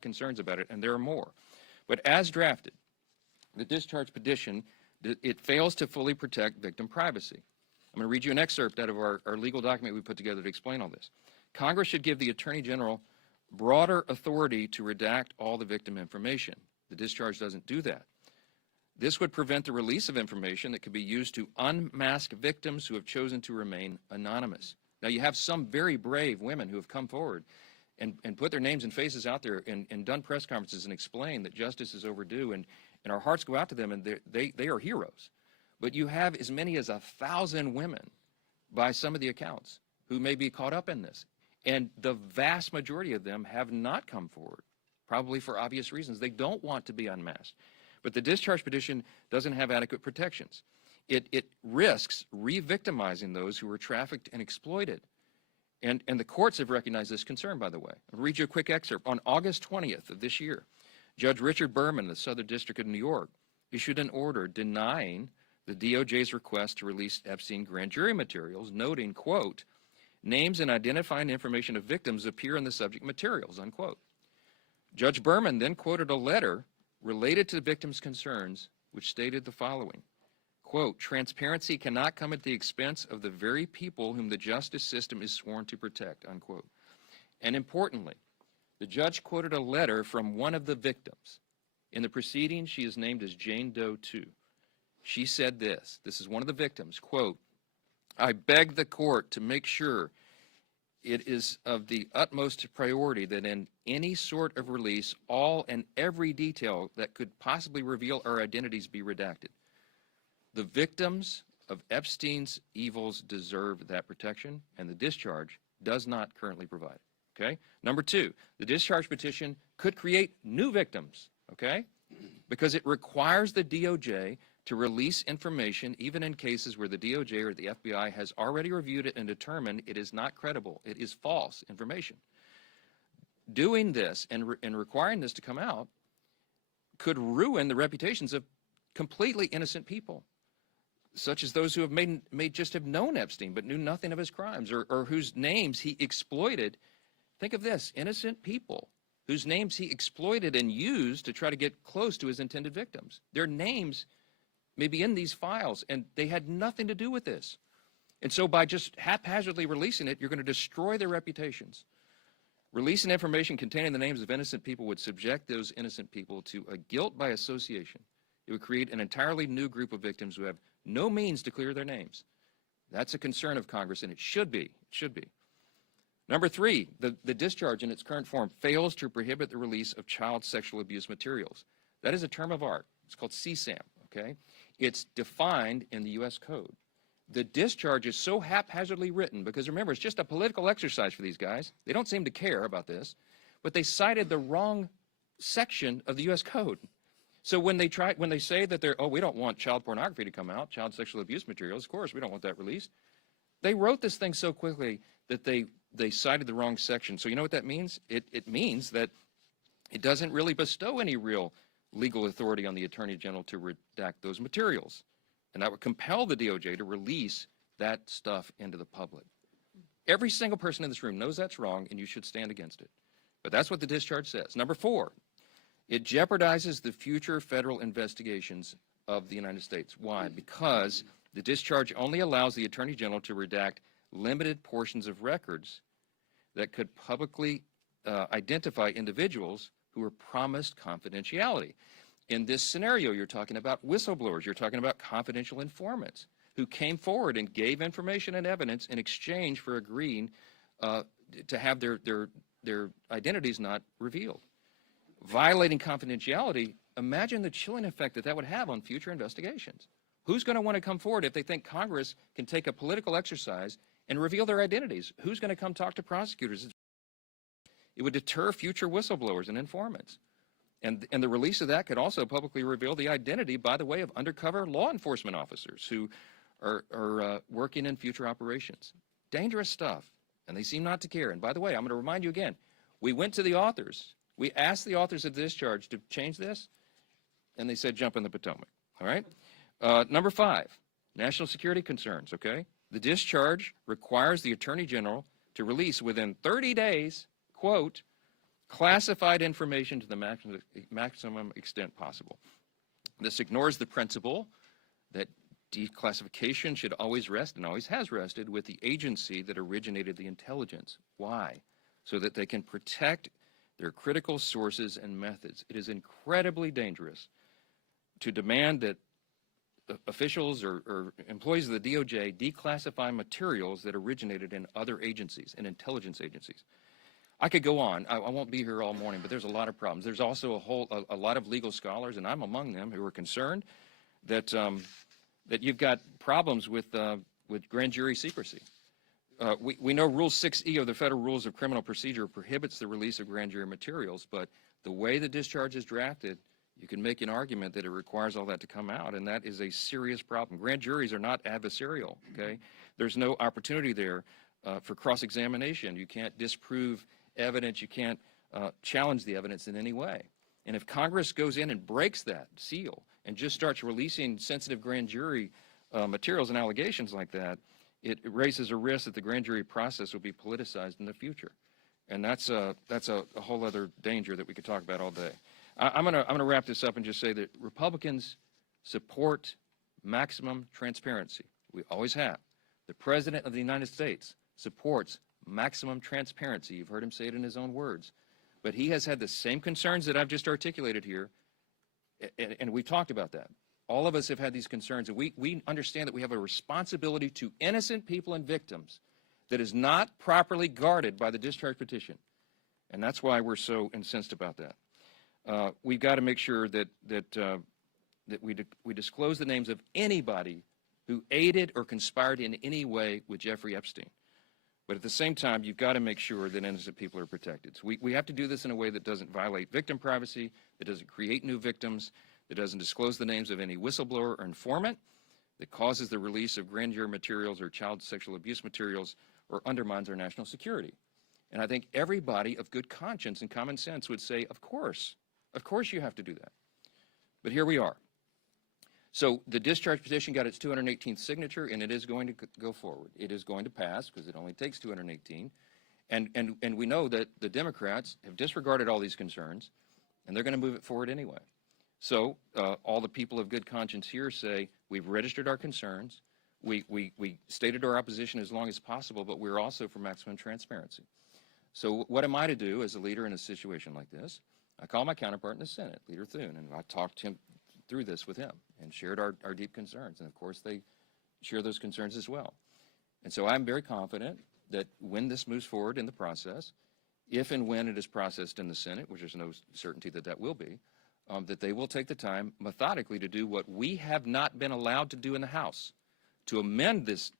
concerns about it, and there are more. But as drafted, the discharge petition, it fails to fully protect victim privacy. I'm going to read you an excerpt out of our legal document we put together to explain all this. Congress should give the Attorney General broader authority to redact all the victim information. The discharge doesn't do that. This would prevent the release of information that could be used to unmask victims who have chosen to remain anonymous. Now, you have some very brave women who have come forward and put their names and faces out there and done press conferences and explained that justice is overdue, and our hearts go out to them, and they are heroes. But you have as many as 1,000 women, by some of the accounts, who may be caught up in this. And the vast majority of them have not come forward, probably for obvious reasons. They don't want to be unmasked. But the discharge petition doesn't have adequate protections. It risks re-victimizing those who were trafficked and exploited. And the courts have recognized this concern, by the way. I'll read you a quick excerpt. On August 20th of this year, Judge Richard Berman of the Southern District of New York issued an order denying the DOJ's request to release Epstein grand jury materials, noting, quote, names and identifying information of victims appear in the subject materials, unquote. Judge Berman then quoted a letter related to the victims' concerns, which stated the following, quote, transparency cannot come at the expense of the very people whom the justice system is sworn to protect, unquote. And importantly, the judge quoted a letter from one of the victims. In the proceedings, she is named as Jane Doe 2. She said this is one of the victims, quote, I beg the court to make sure it is of the utmost priority that in any sort of release, all and every detail that could possibly reveal our identities be redacted. The victims of Epstein's evils deserve that protection, and the discharge does not currently provide it, okay? Number two, the discharge petition could create new victims, okay? Because it requires the DOJ to release information even in cases where the DOJ or the FBI has already reviewed it and determined it is not credible, it is false information. Doing this and requiring this to come out could ruin the reputations of completely innocent people, such as those who have may just have known Epstein but knew nothing of his crimes, or whose names he exploited. Think of this, innocent people whose names he exploited and used to try to get close to his intended victims. Their names may be in these files, and they had nothing to do with this. And so by just haphazardly releasing it, you're going to destroy their reputations. Releasing information containing the names of innocent people would subject those innocent people to a guilt by association. It would create an entirely new group of victims who have no means to clear their names. That's a concern of Congress, and it should be. It should be. Number three, the discharge in its current form fails to prohibit the release of child sexual abuse materials. That is a term of art. It's called CSAM, okay? It's defined in the U.S. Code. The discharge is so haphazardly written because, remember, it's just a political exercise for these guys. They don't seem to care about this, but they cited the wrong section of the U.S. Code. So when they say that we don't want child pornography to come out, child sexual abuse materials, of course, we don't want that released. They wrote this thing so quickly that they cited the wrong section. So you know what that means? It means that it doesn't really bestow any real legal authority on the Attorney General to redact those materials. And that would compel the DOJ to release that stuff into the public. Every single person in this room knows that's wrong, and you should stand against it. But that's what the discharge says. Number four, it jeopardizes the future federal investigations of the United States. Why? Because the discharge only allows the Attorney General to redact limited portions of records that could publicly identify individuals who were promised confidentiality. In this scenario, you're talking about whistleblowers, you're talking about confidential informants who came forward and gave information and evidence in exchange for agreeing to have their identities not revealed. Violating confidentiality, imagine the chilling effect that would have on future investigations. Who's going to want to come forward if they think Congress can take a political exercise and reveal their identities? Who's going to come talk to prosecutors? It would deter future whistleblowers and informants. And the release of that could also publicly reveal the identity, by the way, of undercover law enforcement officers who are working in future operations. Dangerous stuff, and they seem not to care. And by the way, I'm going to remind you again, we went to the authors. We asked the authors of the discharge to change this, and they said jump in the Potomac, all right? Number five, national security concerns, okay? The discharge requires the Attorney General to release within 30 days, quote, classified information to the maximum extent possible. This ignores the principle that declassification should always rest, and always has rested, with the agency that originated the intelligence. Why? So that they can protect their critical sources and methods. It is incredibly dangerous to demand that officials or employees of the DOJ declassify materials that originated in other agencies, in intelligence agencies. I could go on. I won't be here all morning, but there's a lot of problems. There's also a lot of legal scholars, and I'm among them, who are concerned that that you've got problems with grand jury secrecy. We know Rule 6E of the Federal Rules of Criminal Procedure prohibits the release of grand jury materials, but the way the discharge is drafted, you can make an argument that it requires all that to come out, and that is a serious problem. Grand juries are not adversarial, okay? There's no opportunity there for cross-examination. You can't disprove evidence. You can't challenge the evidence in any way. And if Congress goes in and breaks that seal and just starts releasing sensitive grand jury materials and allegations like that, it raises a risk that the grand jury process will be politicized in the future. And that's a whole other danger that we could talk about all day. I'm gonna wrap this up and just say that Republicans support maximum transparency. We always have. The President of the United States supports maximum transparency. You've heard him say it in his own words. But he has had the same concerns that I've just articulated here, and we've talked about that. All of us have had these concerns, and we understand that we have a responsibility to innocent people and victims that is not properly guarded by the discharge petition. And that's why we're so incensed about that. We've got to make sure that we disclose the names of anybody who aided or conspired in any way with Jeffrey Epstein. But at the same time, you've got to make sure that innocent people are protected. So we have to do this in a way that doesn't violate victim privacy, that doesn't create new victims, that doesn't disclose the names of any whistleblower or informant, that causes the release of grand jury materials or child sexual abuse materials, or undermines our national security. And I think everybody of good conscience and common sense would say, of course you have to do that. But here we are. So the discharge petition got its 218th signature, and it is going to go forward. It is going to pass because it only takes 218. And we know that the Democrats have disregarded all these concerns, and they're going to move it forward anyway. So all the people of good conscience here say, we've registered our concerns, we stated our opposition as long as possible, but we're also for maximum transparency. So what am I to do as a leader in a situation like this? I call my counterpart in the Senate, Leader Thune, and I talked him through this with him and shared our deep concerns. And of course, they share those concerns as well. And so I'm very confident that when this moves forward in the process, if and when it is processed in the Senate, which there's no certainty that that will be, that they will take the time methodically to do what we have not been allowed to do in the House, to amend this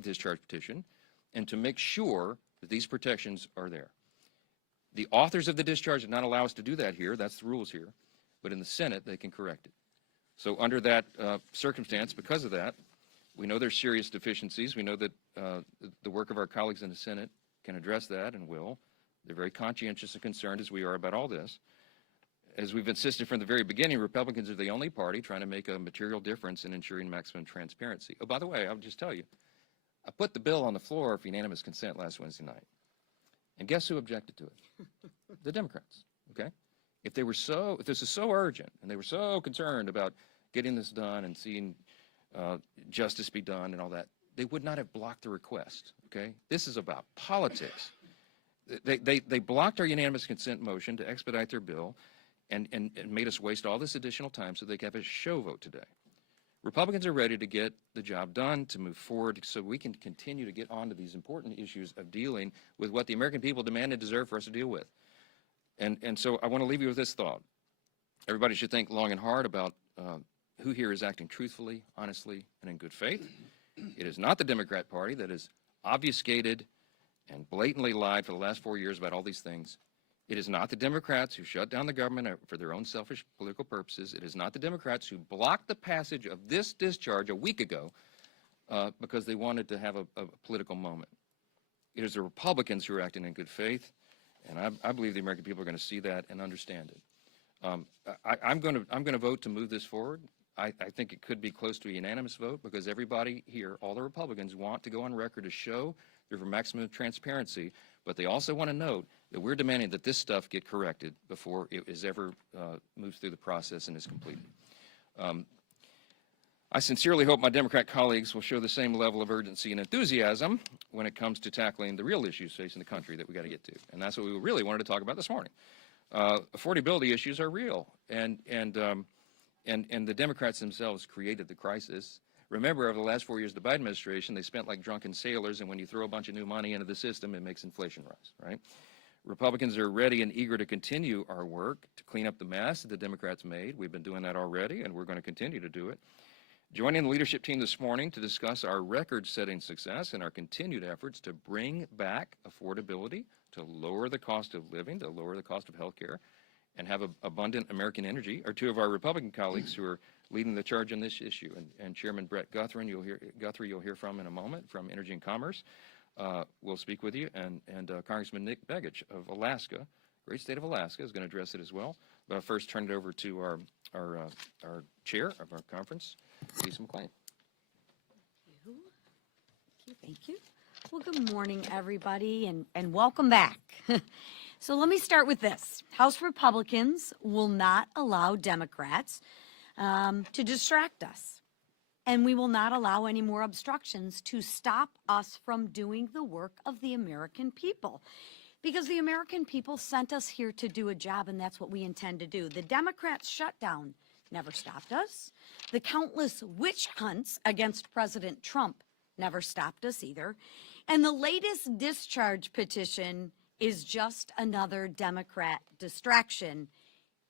discharge petition and to make sure that these protections are there. The authors of the discharge did not allow us to do that here. That's the rules here. But in the Senate, they can correct it. So under that circumstance, because of that, we know there's serious deficiencies. We know that the work of our colleagues in the Senate can address that and will. They're very conscientious and concerned, as we are, about all this. As we've insisted from the very beginning, Republicans are the only party trying to make a material difference in ensuring maximum transparency. Oh, by the way, I'll just tell you, I put the bill on the floor for unanimous consent last Wednesday night. And guess who objected to it? The Democrats, okay? If this is so urgent, and they were so concerned about getting this done and seeing justice be done and all that, they would not have blocked the request, okay? This is about politics. They blocked our unanimous consent motion to expedite their bill and made us waste all this additional time so they could have a show vote today. Republicans are ready to get the job done, to move forward, so we can continue to get on to these important issues of dealing with what the American people demand and deserve for us to deal with. And so I want to leave you with this thought. Everybody should think long and hard about who here is acting truthfully, honestly, and in good faith. It is not the Democrat Party that has obfuscated and blatantly lied for the last 4 years about all these things. It is not the Democrats who shut down the government for their own selfish political purposes. It is not the Democrats who blocked the passage of this discharge a week ago because they wanted to have a political moment. It is the Republicans who are acting in good faith, and I believe the American people are going to see that and understand it. I'm going to vote to move this forward. I think it could be close to a unanimous vote because everybody here, all the Republicans, want to go on record to show they're for maximum transparency, but they also want to note that we're demanding that this stuff get corrected before it is ever moves through the process and is completed. I sincerely hope my Democrat colleagues will show the same level of urgency and enthusiasm when it comes to tackling the real issues facing the country that we got to get to. And that's what we really wanted to talk about this morning. Affordability issues are real, and the Democrats themselves created the crisis. Remember, over the last 4 years of the Biden administration, they spent like drunken sailors, and when you throw a bunch of new money into the system, it makes inflation rise, right? Republicans are ready and eager to continue our work to clean up the mess that the Democrats made. We've been doing that already, and we're going to continue to do it. Joining the leadership team this morning to discuss our record-setting success and our continued efforts to bring back affordability, to lower the cost of living, to lower the cost of health care, and have abundant American energy are two of our Republican colleagues who are leading the charge on this issue. And Chairman Brett Guthrie, you'll hear from in a moment, from Energy and Commerce, will speak with you, and Congressman Nick Begich of Alaska, great state of Alaska, is going to address it as well. But I'll first turn it over to our chair of our conference, Lisa McClain. Thank you. Well, good morning, everybody, and welcome back. So let me start with this. House Republicans will not allow Democrats to distract us, and we will not allow any more obstructions to stop us from doing the work of the American people. Because the American people sent us here to do a job, and that's what we intend to do. The Democrats' shutdown never stopped us. The countless witch hunts against President Trump never stopped us either. And the latest discharge petition is just another Democrat distraction.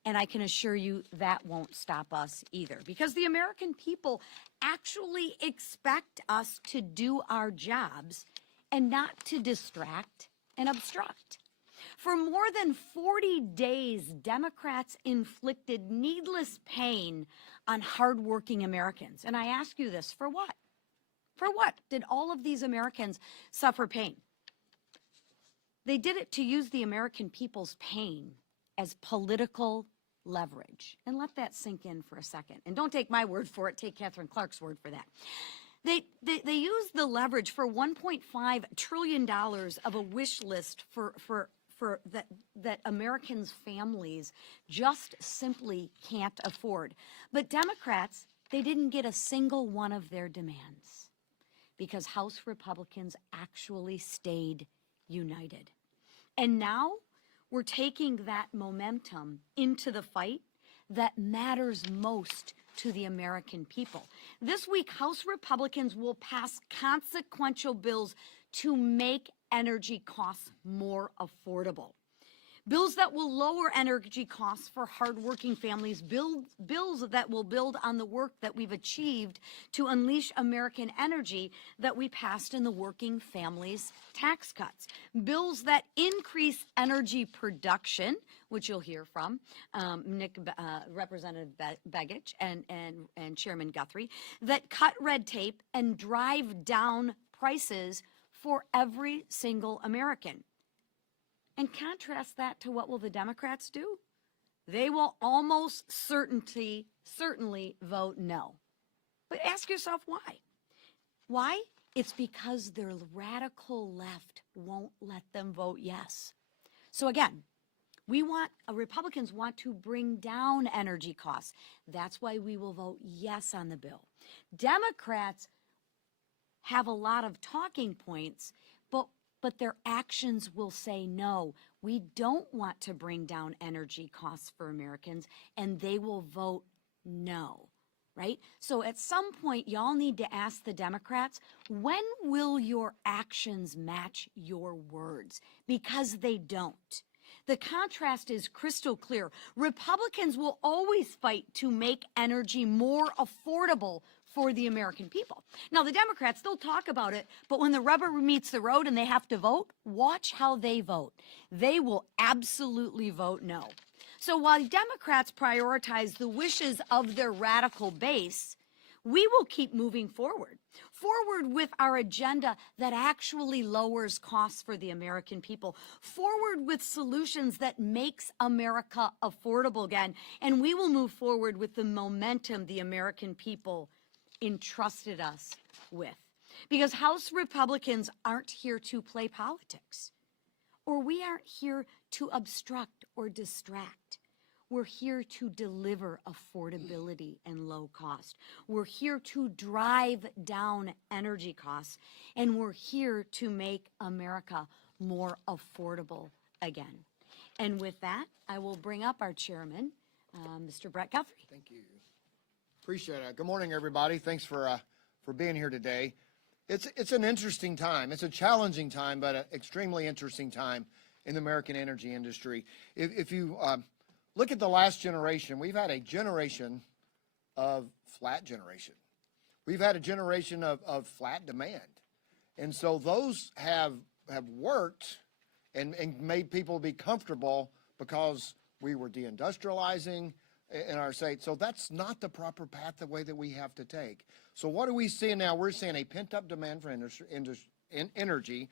And I can assure you that won't stop us either. Because the American people actually expect us to do our jobs and not to distract and obstruct. For more than 40 days, Democrats inflicted needless pain on hardworking Americans. And I ask you this, for what? For what did all of these Americans suffer pain? They did it to use the American people's pain as political leverage. And let that sink in for a second. And don't take my word for it, take Catherine Clark's word for that. They used the leverage for $1.5 trillion of a wish list for that Americans' families just simply can't afford. But Democrats, they didn't get a single one of their demands because House Republicans actually stayed united. And now we're taking that momentum into the fight that matters most to the American people. This week, House Republicans will pass consequential bills to make energy costs more affordable. Bills that will lower energy costs for hardworking families, bills that will build on the work that we've achieved to unleash American energy that we passed in the Working Families Tax Cuts. Bills that increase energy production, which you'll hear from Representative Begich and Chairman Guthrie, that cut red tape and drive down prices for every single American. And contrast that to what will the Democrats do? They will almost certainly vote no. But ask yourself why. Why? It's because their radical left won't let them vote yes. So again, Republicans want to bring down energy costs. That's why we will vote yes on the bill. Democrats have a lot of talking points, but their actions will say no. We don't want to bring down energy costs for Americans, and they will vote no, right? So at some point, y'all need to ask the Democrats, when will your actions match your words? Because they don't. The contrast is crystal clear. Republicans will always fight to make energy more affordable for the American people. Now, the Democrats, they'll talk about it, but when the rubber meets the road and they have to vote, watch how they vote. They will absolutely vote no. So while Democrats prioritize the wishes of their radical base, we will keep moving forward with our agenda that actually lowers costs for the American people, forward with solutions that makes America affordable again, and we will move forward with the momentum the American people entrusted us with. Because House Republicans aren't here to play politics. or we aren't here to obstruct or distract. We're here to deliver affordability and low cost. We're here to drive down energy costs, and we're here to make America more affordable again. And with that, I will bring up our chairman, Mr. Brett Guthrie. Thank you. Appreciate it. Good morning, everybody. Thanks for being here today. It's an interesting time. It's a challenging time, but an extremely interesting time in the American energy industry. If you look at the last generation, we've had a generation of flat generation. We've had a generation of flat demand. And so those have worked and made people be comfortable because we were deindustrializing in our state. So that's not the proper path, the way that we have to take. So what are we seeing now? We're seeing a pent-up demand for energy.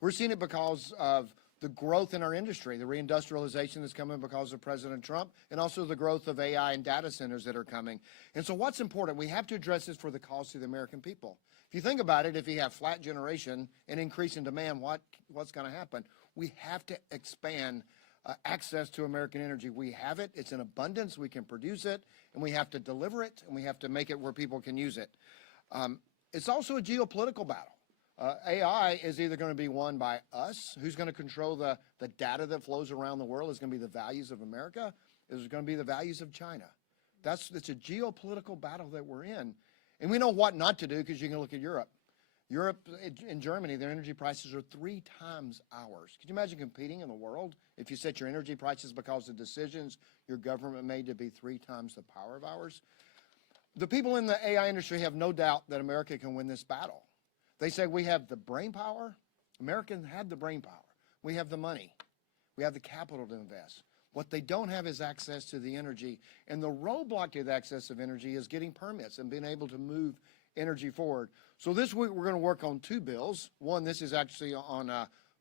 We're seeing it because of the growth in our industry, the reindustrialization that's coming because of President Trump, and also the growth of AI and data centers that are coming. And so what's important, we have to address this for the cost of the American people. If you think about it, if you have flat generation and increase in demand, what's going to happen? We have to expand access to American energy. We have it. It's in abundance. We can produce it, and we have to deliver it, and we have to make it where people can use it. It's also a geopolitical battle. AI is either going to be won by us, who's going to control the data that flows around the world, is going to be the values of America, is going to be the values of China. It's a geopolitical battle that we're in. And we know what not to do, because you can look at Europe. Europe and Germany, their energy prices are 3 times ours. Could you imagine competing in the world if you set your energy prices because of decisions your government made to be 3 times the power of ours? The people in the AI industry have no doubt that America can win this battle. They say we have the brain power. Americans had the brain power. We have the money. We have the capital to invest. What they don't have is access to the energy. And the roadblock to the access of energy is getting permits and being able to move energy forward. So this week we're going to work on 2 bills. One, this is actually on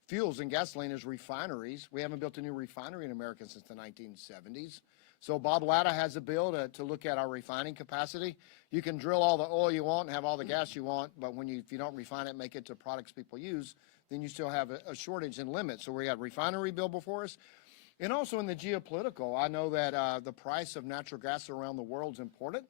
fuels and gasoline, is refineries. We haven't built a new refinery in America since the 1970s. So Bob Latta has a bill to look at our refining capacity. You can drill all the oil you want and have all the gas you want, but if you don't refine it, make it to products people use, then you still have a shortage and limit. So we have a refinery bill before us. And also in the geopolitical, I know that the price of natural gas around the world is important.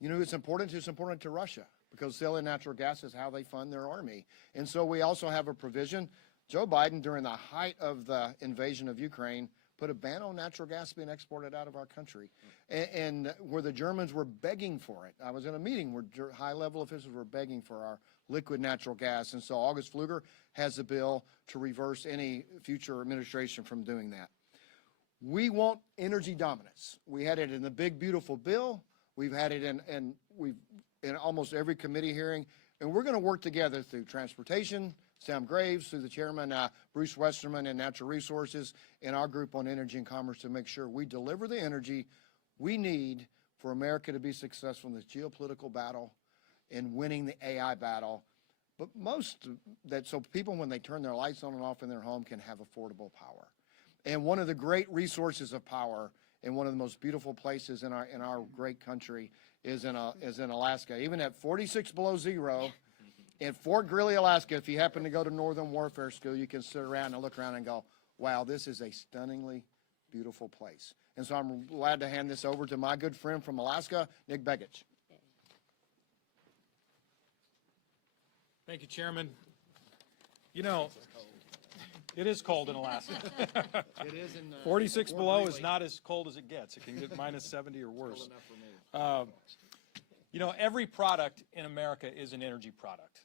You know who it's important to? It's important to Russia, because selling natural gas is how they fund their army. And so we also have a provision. Joe Biden, during the height of the invasion of Ukraine, put a ban on natural gas being exported out of our country, and where the Germans were begging for it. I was in a meeting where high-level officials were begging for our liquid natural gas, and so August Pfluger has a bill to reverse any future administration from doing that. We want energy dominance. We had it in the big, beautiful bill. We've had it in almost every committee hearing, and we're going to work together through transportation, Sam Graves, through the chairman, Bruce Westerman, and Natural Resources, and our group on Energy and Commerce, to make sure we deliver the energy we need for America to be successful in this geopolitical battle and winning the AI battle. But so people, when they turn their lights on and off in their home, can have affordable power. And one of the great resources of power, and one of the most beautiful places in our great country, is in Alaska. Even at 46 below zero, in Fort Greely, Alaska, if you happen to go to Northern Warfare School, you can sit around and look around and go, wow, this is a stunningly beautiful place. And so I'm glad to hand this over to my good friend from Alaska, Nick Begich. Thank you, Chairman. You know, it is cold in Alaska. It is in 46 below is not as cold as it gets. It can get minus 70 or worse. You know, every product in America is an energy product.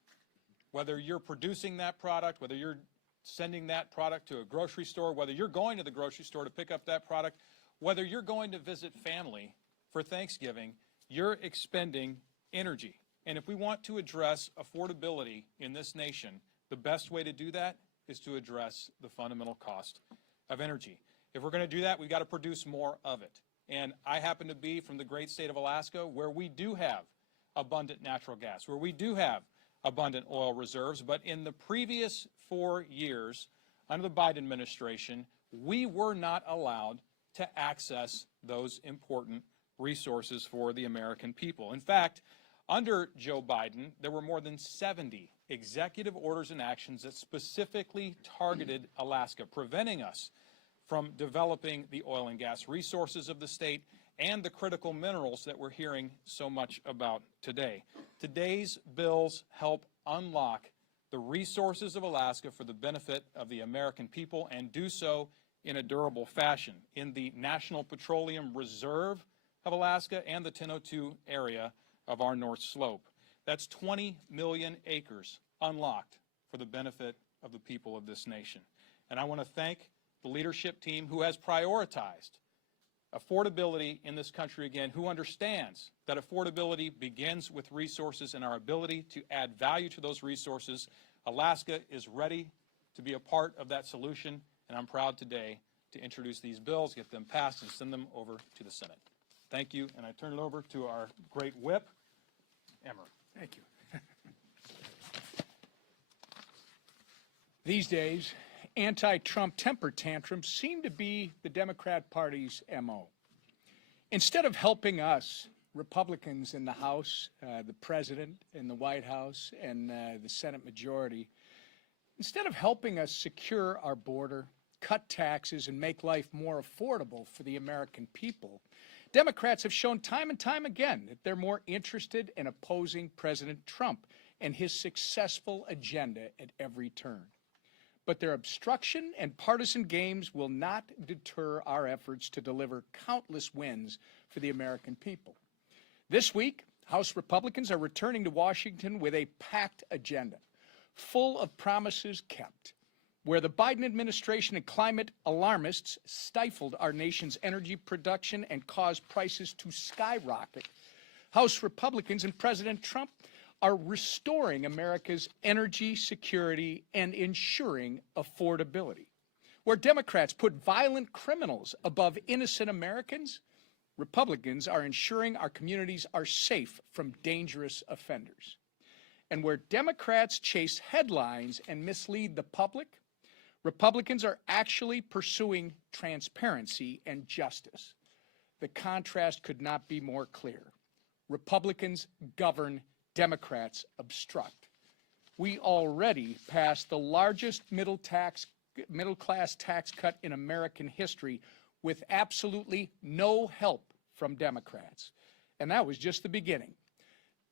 Whether you're producing that product, whether you're sending that product to a grocery store, whether you're going to the grocery store to pick up that product, whether you're going to visit family for Thanksgiving, you're expending energy. And if we want to address affordability in this nation, the best way to do that is to address the fundamental cost of energy. If we're going to do that, we've got to produce more of it. And I happen to be from the great state of Alaska, where we do have abundant natural gas, where we do have abundant oil reserves. But in the previous 4 years, under the Biden administration, we were not allowed to access those important resources for the American people. In fact, Under Joe Biden, there were more than 70 executive orders and actions that specifically targeted Alaska, preventing us from developing the oil and gas resources of the state and the critical minerals that we're hearing so much about today. Today's bills help unlock the resources of Alaska for the benefit of the American people and do so in a durable fashion. In the National Petroleum Reserve of Alaska and the 1002 area of our North Slope. That's 20 million acres unlocked for the benefit of the people of this nation. And I want to thank the leadership team who has prioritized affordability in this country again, who understands that affordability begins with resources and our ability to add value to those resources. Alaska is ready to be a part of that solution, and I'm proud today to introduce these bills, get them passed, and send them over to the Senate. Thank you, and I turn it over to our great whip, Emmer. Thank you. These days, anti-Trump temper tantrums seem to be the Democrat Party's MO. Instead of helping us, Republicans in the House, the President in the White House, and the Senate majority, instead of helping us secure our border, cut taxes, and make life more affordable for the American people, Democrats have shown time and time again that they're more interested in opposing President Trump and his successful agenda at every turn. But their obstruction and partisan games will not deter our efforts to deliver countless wins for the American people. This week, House Republicans are returning to Washington with a packed agenda, full of promises kept. Where the Biden administration and climate alarmists stifled our nation's energy production and caused prices to skyrocket, House Republicans and President Trump are restoring America's energy security and ensuring affordability. Where Democrats put violent criminals above innocent Americans, Republicans are ensuring our communities are safe from dangerous offenders. And where Democrats chase headlines and mislead the public, Republicans are actually pursuing transparency and justice. The contrast could not be more clear. Republicans govern, Democrats obstruct. We already passed the largest middle-class tax cut in American history with absolutely no help from Democrats. And that was just the beginning.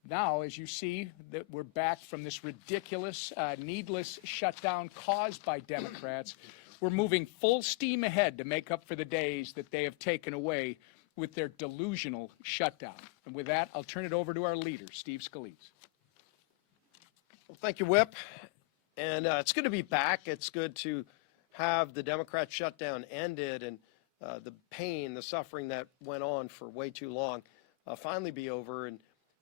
Now, as you see, that we're back from this ridiculous, needless shutdown caused by Democrats, we're moving full steam ahead to make up for the days that they have taken away with their delusional shutdown. And with that, I'll turn it over to our leader, Steve Scalise. Well, thank you, Whip. And it's good to be back. It's good to have the Democrat shutdown ended and the pain, the suffering that went on for way too long finally be over. And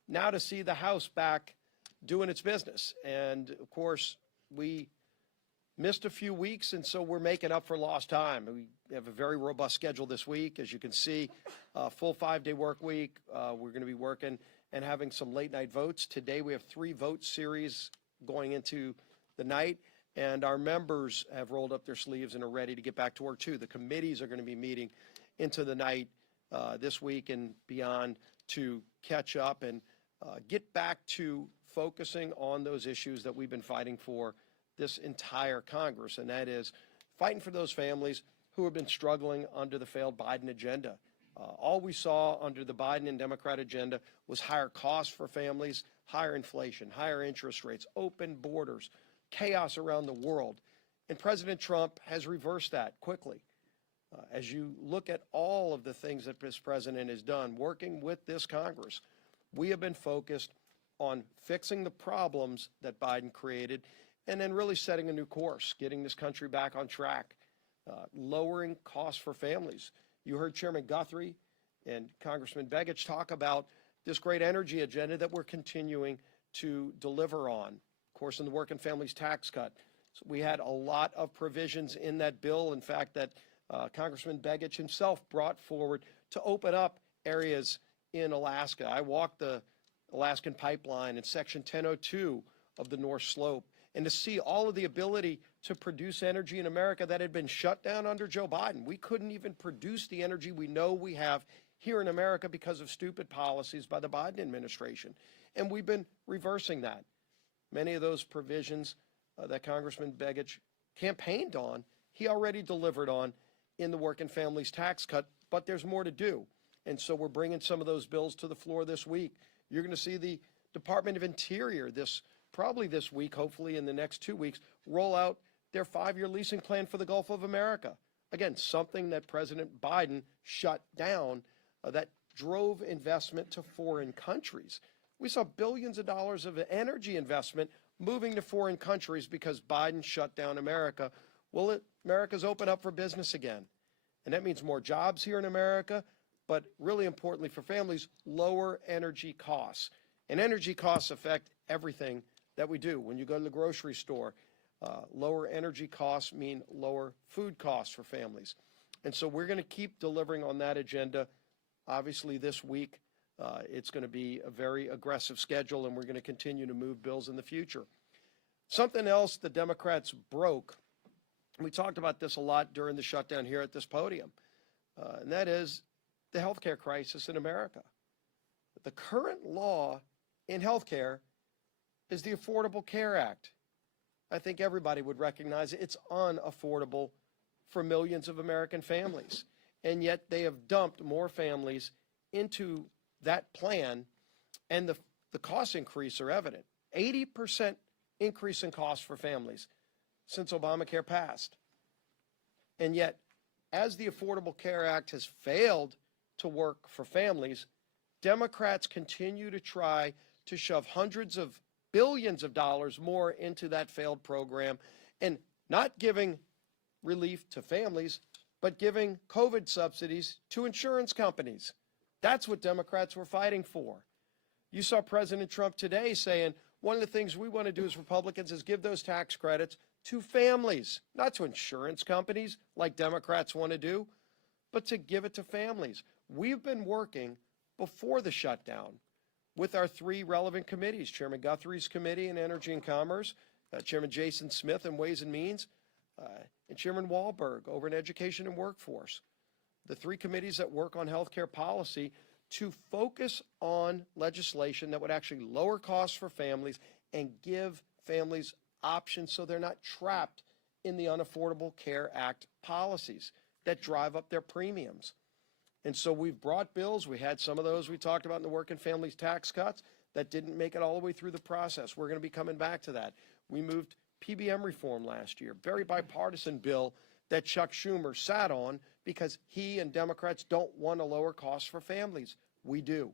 now to see the House back doing its business. And of course, we missed a few weeks, and so we're making up for lost time. We have a very robust schedule this week. As you can see, full 5-day work week. We're going to be working and having some late night votes. Today we have 3 vote series going into the night, and our members have rolled up their sleeves and are ready to get back to work too. The committees are going to be meeting into the night this week and beyond to catch up and get back to focusing on those issues that we've been fighting for this entire Congress, and that is fighting for those families who have been struggling under the failed Biden agenda. All we saw under the Biden and Democrat agenda was higher costs for families, higher inflation, higher interest rates, open borders, chaos around the world. And President Trump has reversed that quickly. As you look at all of the things that this president has done, working with this Congress, we have been focused on fixing the problems that Biden created and then really setting a new course, getting this country back on track, lowering costs for families. You heard Chairman Guthrie and Congressman Begich talk about this great energy agenda that we're continuing to deliver on. Of course, in the Working Families Tax Cut, so we had a lot of provisions in that bill, in fact, that Congressman Begich himself brought forward to open up areas in Alaska. I walked the Alaskan pipeline in Section 1002 of the North Slope, and to see all of the ability to produce energy in America that had been shut down under Joe Biden. We couldn't even produce the energy we know we have here in America because of stupid policies by the Biden administration. And we've been reversing that. Many of those provisions that Congressman Begich campaigned on, he already delivered on in the Working Families Tax Cut, but there's more to do. And so we're bringing some of those bills to the floor this week. You're going to see the Department of Interior probably this week, hopefully in the next 2 weeks, roll out their 5-year leasing plan for the Gulf of America. Again, something that President Biden shut down that drove investment to foreign countries. We saw billions of dollars of energy investment moving to foreign countries because Biden shut down America. Well, America's open up for business again. And that means more jobs here in America, but really importantly for families, lower energy costs. And energy costs affect everything that we do. When you go to the grocery store, lower energy costs mean lower food costs for families. And so we're going to keep delivering on that agenda. Obviously, this week, it's going to be a very aggressive schedule, and we're going to continue to move bills in the future. Something else the Democrats broke, and we talked about this a lot during the shutdown here at this podium, and that is the healthcare crisis in America. The current law in healthcare is the Affordable Care Act. I think everybody would recognize it's unaffordable for millions of American families. And yet they have dumped more families into that plan, and the cost increase are evident. 80% increase in costs for families since Obamacare passed. And yet, as the Affordable Care Act has failed to work for families, Democrats continue to try to shove hundreds of billions of dollars more into that failed program, and not giving relief to families, but giving COVID subsidies to insurance companies. That's what Democrats were fighting for. You saw President Trump today saying, one of the things we want to do as Republicans is give those tax credits to families, not to insurance companies like Democrats want to do, but to give it to families. We've been working before the shutdown with our 3 relevant committees, Chairman Guthrie's committee in Energy and Commerce, Chairman Jason Smith in Ways and Means, and Chairman Wahlberg over in Education and Workforce. The 3 committees that work on healthcare policy to focus on legislation that would actually lower costs for families and give families options so they're not trapped in the Unaffordable Care Act policies that drive up their premiums. And so we've brought bills. We had some of those we talked about in the Working Families Tax Cuts that didn't make it all the way through the process. We're going to be coming back to that. We moved PBM reform last year, very bipartisan bill that Chuck Schumer sat on because he and Democrats don't want to lower costs for families. We do.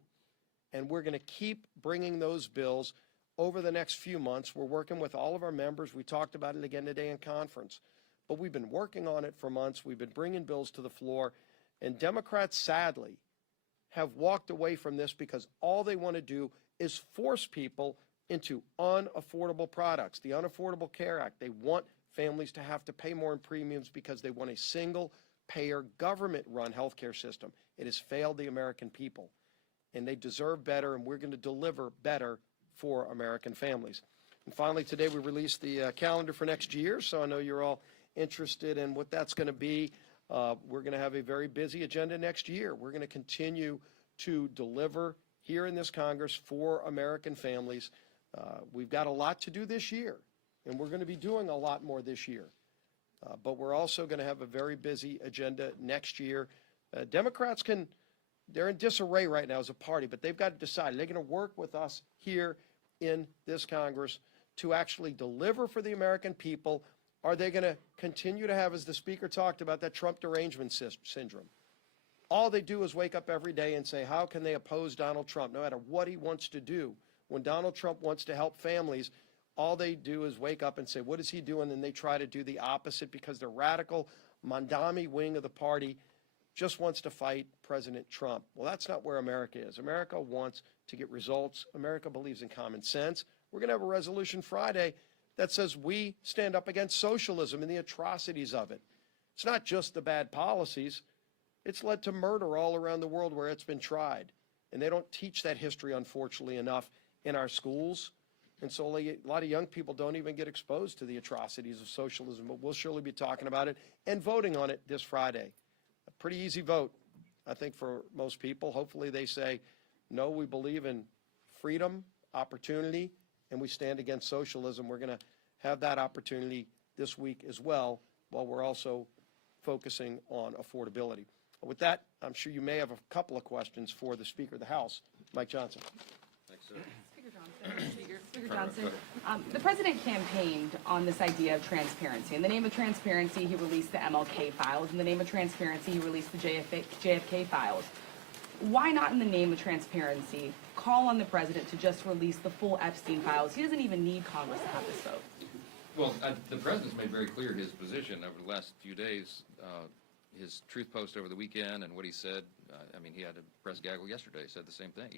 And we're going to keep bringing those bills over the next few months. We're working with all of our members. We talked about it again today in conference. But we've been working on it for months. We've been bringing bills to the floor. And Democrats, sadly, have walked away from this because all they want to do is force people into unaffordable products. The Unaffordable Care Act, they want families to have to pay more in premiums because they want a single-payer, government-run healthcare system. It has failed the American people, and they deserve better, and we're going to deliver better for American families. And finally, today we released the calendar for next year, so I know you're all interested in what that's going to be. We're going to have a very busy agenda next year. We're going to continue to deliver here in this Congress for American families. We've got a lot to do this year, and we're going to be doing a lot more this year. But we're also going to have a very busy agenda next year. Democrats they're in disarray right now as a party, but they've got to decide. Are they going to work with us here in this Congress to actually deliver for the American people? Are they going to continue to have, as the Speaker talked about, that Trump derangement syndrome? All they do is wake up every day and say, how can they oppose Donald Trump, no matter what he wants to do? When Donald Trump wants to help families, all they do is wake up and say, what is he doing? And they try to do the opposite because the radical Mandami wing of the party just wants to fight President Trump. Well, that's not where America is. America wants to get results. America believes in common sense. We're going to have a resolution Friday that says we stand up against socialism and the atrocities of it. It's not just the bad policies. It's led to murder all around the world where it's been tried. And they don't teach that history, unfortunately, enough in our schools. And so a lot of young people don't even get exposed to the atrocities of socialism. But we'll surely be talking about it and voting on it this Friday. A pretty easy vote. I think, for most people. Hopefully they say, no, we believe in freedom, opportunity, and we stand against socialism. We're going to have that opportunity this week as well, while we're also focusing on affordability. With that, I'm sure you may have a couple of questions for the Speaker of the House, Mike Johnson. Speaker Johnson, the president campaigned on this idea of transparency. In the name of transparency, he released the MLK files. In the name of transparency, he released the JFK files. Why not, in the name of transparency, call on the president to just release the full Epstein files? He doesn't even need Congress to have this vote. Well, the president's made very clear his position over the last few days. His truth post over the weekend and what he said, I mean, he had a press gaggle yesterday, he said the same thing.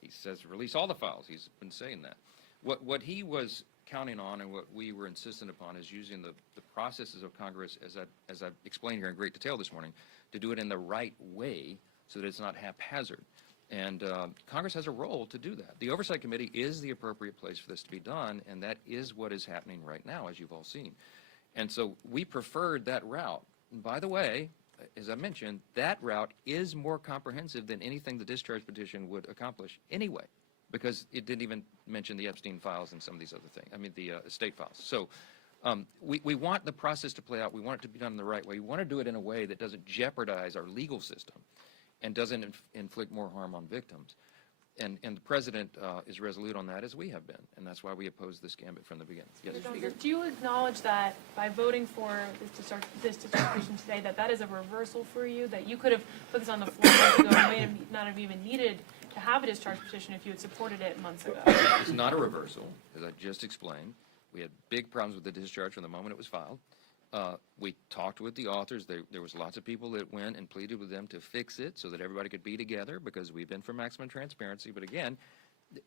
He says release all the files. He's been saying that. What he was counting on and what we were insistent upon is using the processes of Congress, as I've explained here in great detail this morning, to do it in the right way so that it's not haphazard. And Congress has a role to do that. The Oversight Committee is the appropriate place for this to be done, and that is what is happening right now, as you've all seen. And so we preferred that route. And by the way, as I mentioned, that route is more comprehensive than anything the discharge petition would accomplish anyway, because it didn't even mention the Epstein files and some of these other things, I mean the estate files. So we want the process to play out. We want it to be done in the right way. We want to do it in a way that doesn't jeopardize our legal system and doesn't inflict more harm on victims. And the president is resolute on that, as we have been, and that's why we opposed this gambit from the beginning. Yes. Do you acknowledge that by voting for this distribution today, that is a reversal for you, that you could have put this on the floor months ago and may not have even needed to have a discharge petition if you had supported it months ago? It's not a reversal, as I just explained. We had big problems with the discharge from the moment it was filed. We talked with the authors. There was lots of people that went and pleaded with them to fix it so that everybody could be together, because we've been for maximum transparency. But again,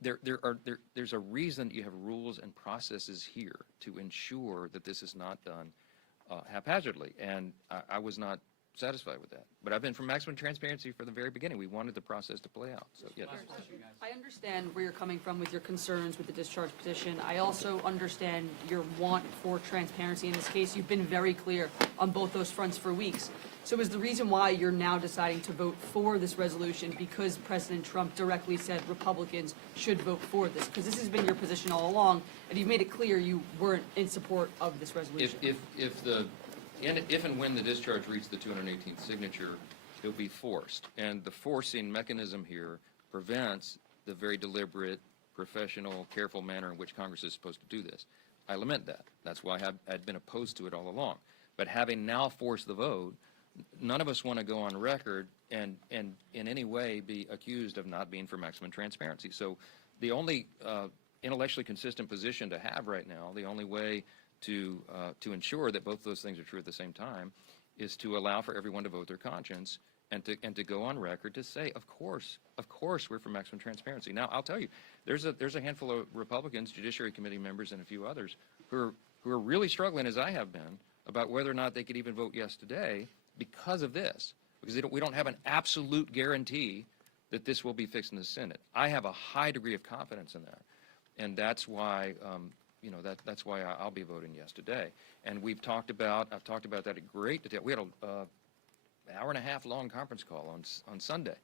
there's a reason you have rules and processes here to ensure that this is not done haphazardly. And I was not satisfied with that. But I've been for maximum transparency from the very beginning. We wanted the process to play out. So yes. I understand where you're coming from with your concerns with the discharge petition. I also understand your want for transparency in this case. You've been very clear on both those fronts for weeks. So is the reason why you're now deciding to vote for this resolution because President Trump directly said Republicans should vote for this? Because this has been your position all along, and you've made it clear you weren't in support of this resolution. If and when the discharge reaches the 218th signature, it'll be forced. And the forcing mechanism here prevents the very deliberate, professional, careful manner in which Congress is supposed to do this. I lament that. That's why I'd been opposed to it all along. But having now forced the vote, none of us want to go on record and in any way be accused of not being for maximum transparency. So the only intellectually consistent position to have right now, the only way to ensure that both those things are true at the same time, is to allow for everyone to vote their conscience and to go on record to say, of course we're for maximum transparency. Now, I'll tell you, there's a handful of Republicans, Judiciary Committee members, and a few others who are really struggling, as I have been, about whether or not they could even vote yes today because of this, because we don't have an absolute guarantee that this will be fixed in the Senate. I have a high degree of confidence in that, and that's why. That's why I'll be voting yes today. And I've talked about that in great detail. We had an hour and a half long conference call on Sunday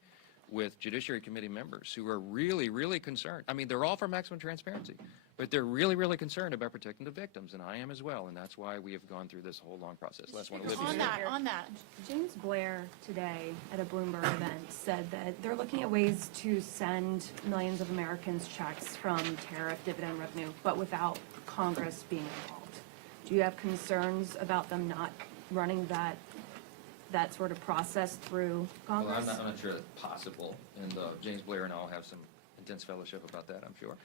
with Judiciary Committee members who are really, really concerned. I mean, they're all for maximum transparency, but they're really, really concerned about protecting the victims, and I am as well. And that's why we have gone through this whole long process. Last one, Olivia. On that, James Blair today at a Bloomberg event said that they're looking at ways to send millions of Americans checks from tariff dividend revenue, but without Congress being involved. Do you have concerns about them not running that sort of process through Congress? Well, I'm not sure that's possible, and James Blair and I will have some intense fellowship about that, I'm sure.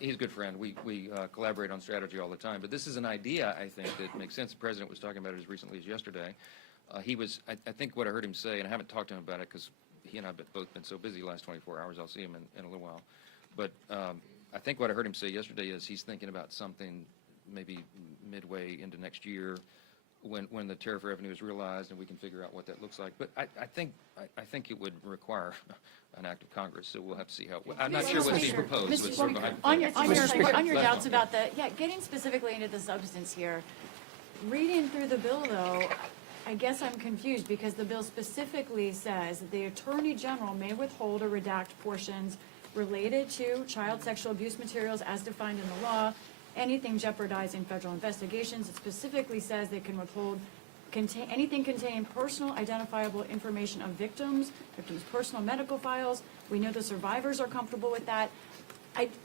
He's a good friend. We collaborate on strategy all the time, but this is an idea, I think, that makes sense. The President was talking about it as recently as yesterday. I think what I heard him say, and I haven't talked to him about it because he and I have both been so busy the last 24 hours, I'll see him in a little while, but I think what I heard him say yesterday is he's thinking about something maybe midway into next year when the tariff revenue is realized and we can figure out what that looks like. But I think it would require an act of Congress, so we'll have to see how. I'm not sure what's being proposed. Mr. But sort of a on hypothetical. your doubts about getting specifically into the substance here, reading through the bill though, I guess I'm confused because the bill specifically says that the Attorney General may withhold or redact portions related to child sexual abuse materials as defined in the law, anything jeopardizing federal investigations. It specifically says they can withhold anything containing personal identifiable information of victims' personal medical files. We know the survivors are comfortable with that.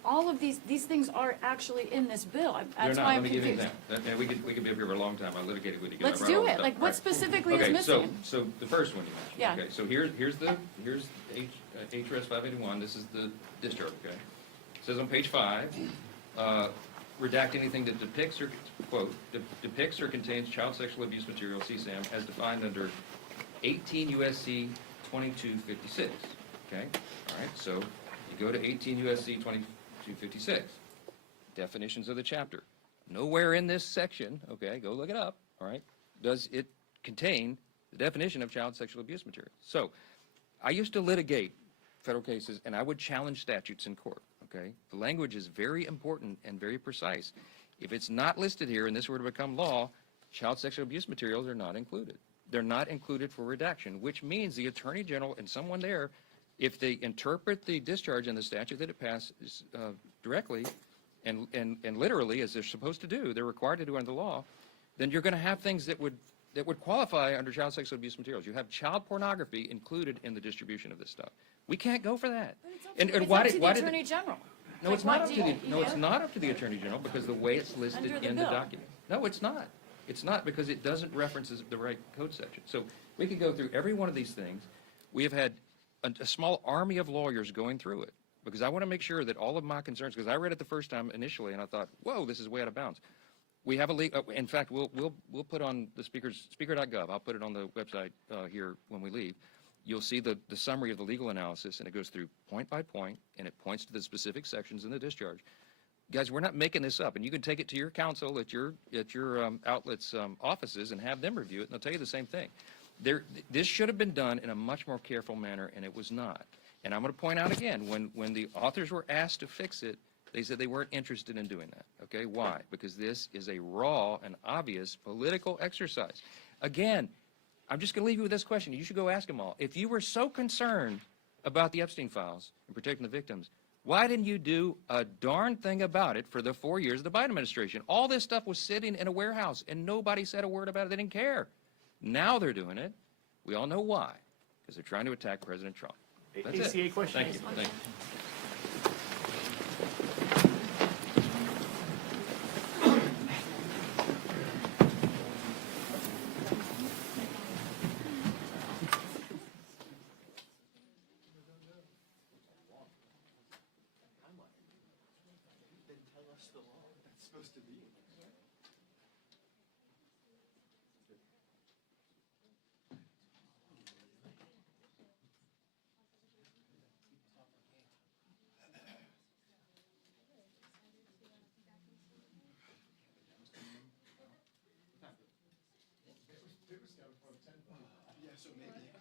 All of these things are actually in this bill. They're That's not. why Let I'm me give you an confused. example. And we could be up here for a long time. I litigated with you. Let's do it. Like, what specifically is missing? So the first one you mentioned. Yeah. Okay, so here's HRS 581. This is the discharge, okay? It says on page 5, redact anything that depicts or, quote, depicts or contains child sexual abuse material, CSAM, as defined under 18 U.S.C. 2256, okay? All right, so you go to 18 U.S.C. 2256, definitions of the chapter. Nowhere in this section, okay, go look it up, all right, does it contain the definition of child sexual abuse material. So I used to litigate federal cases, and I would challenge statutes in court, okay? The language is very important and very precise. If it's not listed here and this were to become law, child sexual abuse materials are not included. They're not included for redaction, which means the Attorney General and someone there, if they interpret the discharge in the statute that it passes directly and literally, as they're supposed to do, they're required to do under the law, then you're going to have things that would qualify under child sexual abuse materials. You have child pornography included in the distribution of this stuff. We can't go for that. It's up to the Attorney General. No, it's not up to it's not up to the Attorney General because the way it's listed Under the in the bill. document. No, it's not. It's not because it doesn't reference the right code section. So we could go through every one of these things. We have had a small army of lawyers going through it because I want to make sure that all of my concerns, because I read it the first time initially and I thought, whoa, this is way out of bounds. We have in fact, we'll put on the speaker.gov. I'll put it on the website here when we leave. You'll see the summary of the legal analysis, and it goes through point by point, and it points to the specific sections in the discharge. Guys, we're not making this up, and you can take it to your counsel at your outlet's offices and have them review it, and they'll tell you the same thing. This should have been done in a much more careful manner, and it was not. And I'm going to point out again, when the authors were asked to fix it, they said they weren't interested in doing that. Okay, why? Because this is a raw and obvious political exercise. Again, I'm just going to leave you with this question. You should go ask them all. If you were so concerned about the Epstein files and protecting the victims, why didn't you do a darn thing about it for the 4 years of the Biden administration? All this stuff was sitting in a warehouse, and nobody said a word about it. They didn't care. Now they're doing it. We all know why, because they're trying to attack President Trump. That's ACA it. question. Thank you. Thank you. Yeah, so maybe.